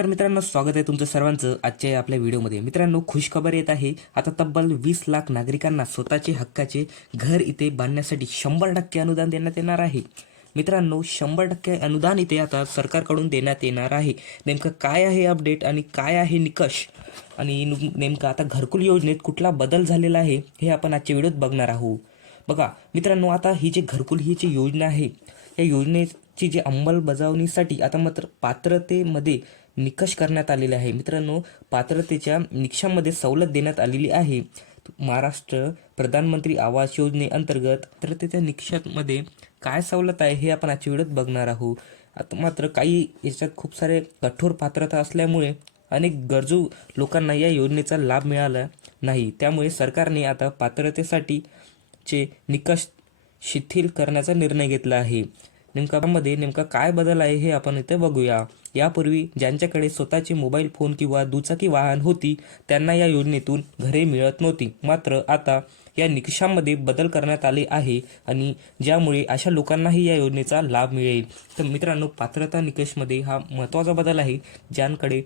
नमस्कार मित्रांनो स्वागत आहे तुमचं सर्वांचं आजच्या आपल्या व्हिडिओमध्ये. मित्रांनो खुशखबर येत आहे. आता तब्बल वीस लाख नागरिकांना स्वतःचे हक्काचे घर इथे बांधण्यासाठी शंभर टक्के अनुदान देण्यात येणार आहे. मित्रांनो शंभर टक्के अनुदान इथे आता सरकारकडून देण्यात येणार आहे. नेमकं काय आहे अपडेट आणि काय आहे निकष? आणि नेमकं आता घरकुल योजनेत कुठला बदल झालेला आहे हे आपण आजच्या व्हिडिओत बघणार आहोत. बघा मित्रांनो आता ही जी घरकुल ही जी योजना आहे या योजनेची जी अंमलबजावणीसाठी आता मात्र पात्रतेमध्ये निकष करण्यात आलेले आहे. मित्रांनो पात्रतेच्या निकषामध्ये सवलत देण्यात आलेली आहे. महाराष्ट्र प्रधानमंत्री आवास योजनेअंतर्गत पात्रतेच्या निकषामध्ये काय सवलत आहे हे आपण आजच्या व्हिडिओत बघणार आहोत. आता मात्र काही याच्यात खूप सारे कठोर पात्रता असल्यामुळे अनेक गरजू लोकांना या योजनेचा लाभ मिळाला नाही. त्यामुळे सरकारने आता पात्रतेसाठी चे निकष शिथिल करण्याचा निर्णय घेतला आहे. नेमकामध्ये नेमका काय बदल आहे हे आपण इथे बघूया. यापूर्वी ज्यांच्याकडे स्वतःचे मोबाईल फोन किंवा दुचाकी वाहन होती त्यांना या योजनेतून घरे मिळत नव्हती. मात्र आता या निकषांमध्ये बदल करण्यात आले आहे आणि ज्यामुळे अशा लोकांनाही या योजनेचा लाभ मिळेल. तर मित्रांनो पात्रता निकषमध्ये हा महत्त्वाचा बदल आहे. ज्यांकडे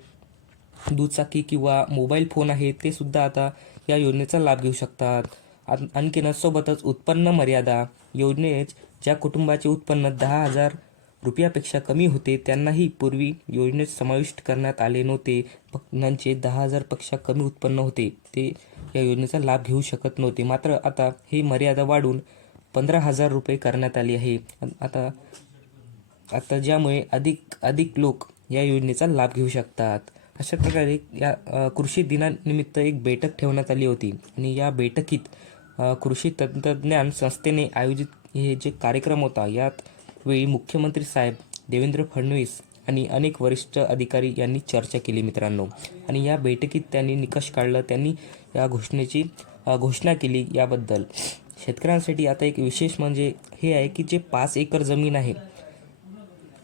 दुचाकी किंवा मोबाईल फोन आहे ते सुद्धा आता या योजनेचा लाभ घेऊ शकतात. आन- आणखीन सोबतच उत्पन्न मर्यादा. योजनेत ज्या कुटुंबाचे उत्पन्न दहा हजार रुपयापेक्षा कमी होते त्यांनाही पूर्वी योजनेत समाविष्ट करण्यात आले नव्हते. ज्यांचे दहा हजारपेक्षा कमी उत्पन्न होते. ते या योजनेचा लाभ घेऊ शकत नव्हते. मात्र आता ही मर्यादा वाढून पंधरा हजार रुपये करण्यात आली आहे. आता आता ज्यामुळे अधिक अधिक लोक या योजनेचा लाभ घेऊ शकतात. अशा प्रकारे या कृषी दिनानिमित्त एक बैठक ठेवण्यात आली होती आणि या बैठकीत कृषी तंत्रज्ञान संस्थेने आयोजित हे जे कार्यक्रम होता यात वेळी मुख्यमंत्री साहेब देवेंद्र फडणवीस आणि अनेक वरिष्ठ अधिकारी यांनी चर्चा केली मित्रांनो. आणि या बैठकीत त्यांनी निकष काढला त्यांनी या घोषणेची घोषणा केली याबद्दल. शेतकऱ्यांसाठी आता एक विशेष म्हणजे हे आहे की जे पाच एकर जमीन आहे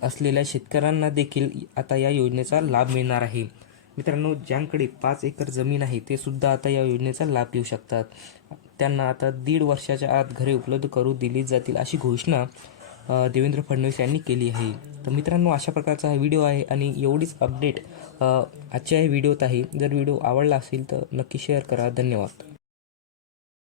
असलेल्या शेतकऱ्यांना देखील आता या योजनेचा लाभ मिळणार आहे. मित्रांनो ज्यांकडे पाच एकर जमीन आहे ते सुद्धा आता या योजनेचा लाभ घेऊ शकतात. त्यांना आता दीड वर्षाच्या आत घरे उपलब्ध करू दिली जातील अशी घोषणा देवेंद्र फडणवीस यांनी केली आहे. तर मित्रांनो अशा प्रकारचा हा व्हिडिओ आहे आणि एवढीच अपडेट आजच्या या व्हिडिओत आहे. जर व्हिडिओ आवडला असेल तर नक्की शेअर करा. धन्यवाद.